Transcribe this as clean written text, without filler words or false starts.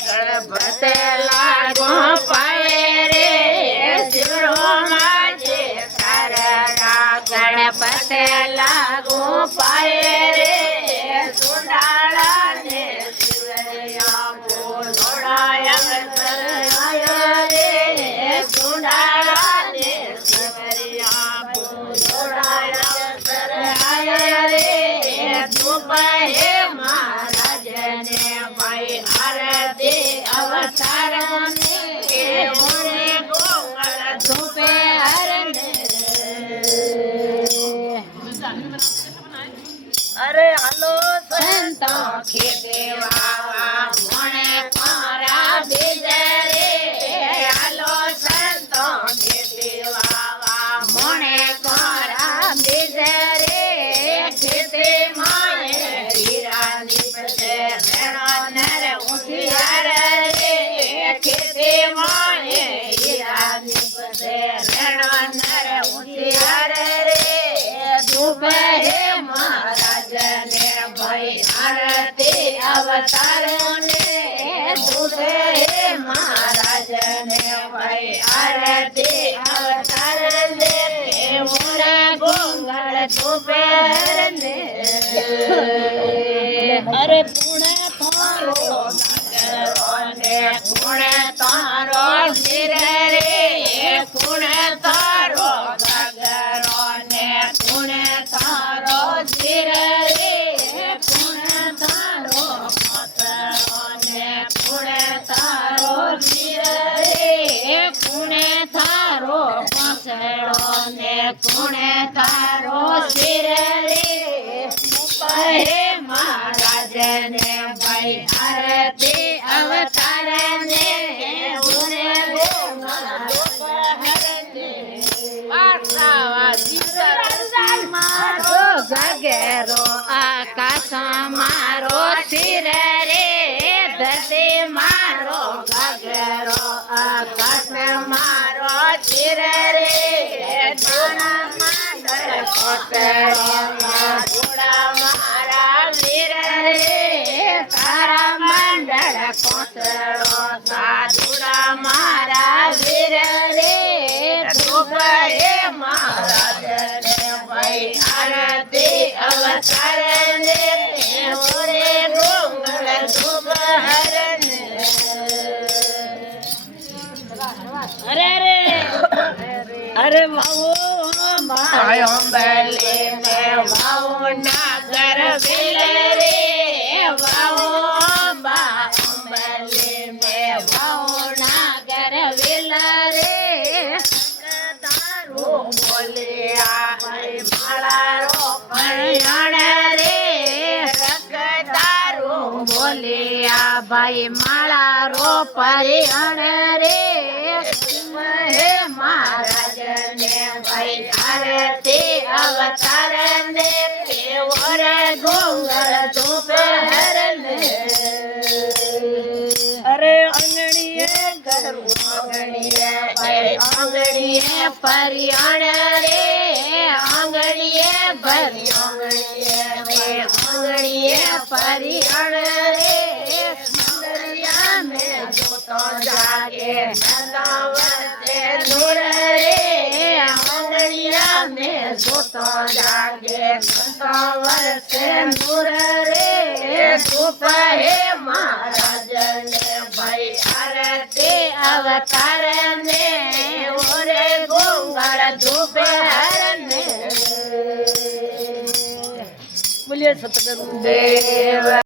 ગણપતે લાગો પાવે રે શિવડો માજે તારા ગણપતે લાગો પાવે રે સુંડાળા ને શિવરિયા બોલોડાયા રે સુંડાળા ને શિવરિયા બોલોડાયા રે દુબહે મહારાજ ને ભાઈ આરતી અવતાર ને મોરે ગોંગળ ધૂપે હરને અરે હાલો સંતો ખેતે વાવા મોણે કોરા બીજ રે હાલો સંતો ખેતે વાવા મોણે કોરા બીજ રે ખેતે માએ હીરા નીપજે રેણો નર ઉઠિયાર રે ખેતે માએ હીરા નીપજે રેણો નર ઉઠિયાર રે ડૂબે મહારાજ ને ભાઈ આરતી અવતાર ને ડૂબે મહારાજ ને ભાઈ આરતી અવતાર ને મોરે ગોંગળ ડૂબે ને અરે પુણે થારો નાગરો ને પુણે તારો ધીર રે પુણે તારો નાગરો ને પુણે તારો ધીર રે પુણે તારો કોતરો ને પુણે તારો ધીર રે પુણે તારો કોસડો ને પુણે તારો ધીર રે હે મહારાજ ને ભાઈ આરતી અવતાર ને મોરે મારો ગગેરો આકાશ મારો શિર રે ધરતી મારો ગગેરો આકાશ મારો શિર રે ધોળા માંડળ કોતરો મારા વીર રે તારા મંડળ કોતરો સાધુડા મારા વીર રે ડૂબે મહારાજ ને ભાઈ આરતી અવતાર ને મોરે ગોંગળ ડૂબ હરને અરે વાવો માય અંબલે ને વાવો નાગર વિલ રે વાવો બા અંબલે ને વાવો નાગર વિલ રે તારો બોલ્યા ભાઈ માળા રો પણણ રે રગદારો બોલ્યા ભાઈ માળા રો પરિહણ રે હે મહારાજ ને ભાઈ આરતી અવતાર ને મોરે ગોંગળ ધૂપે હરને અરે આંગણીએ કરું આંગણીએ આંગણીએ પરિયાણ રે આંગણીએ ભરી આંગણીએ આંગણીએ પરિયાણ રે મંદરિયા મે જોતો જાગે નંદાવતે ધૂળ રે આંગણીયા મે જોતો જાગે નંદાવતે ધૂળ રે ધૂપ હે મહારાજ ને ભાઈ આરતી અવતાર ને મોરે ગોંગળ ધૂપે હરને બોલીએ સતગુરુ દેવ।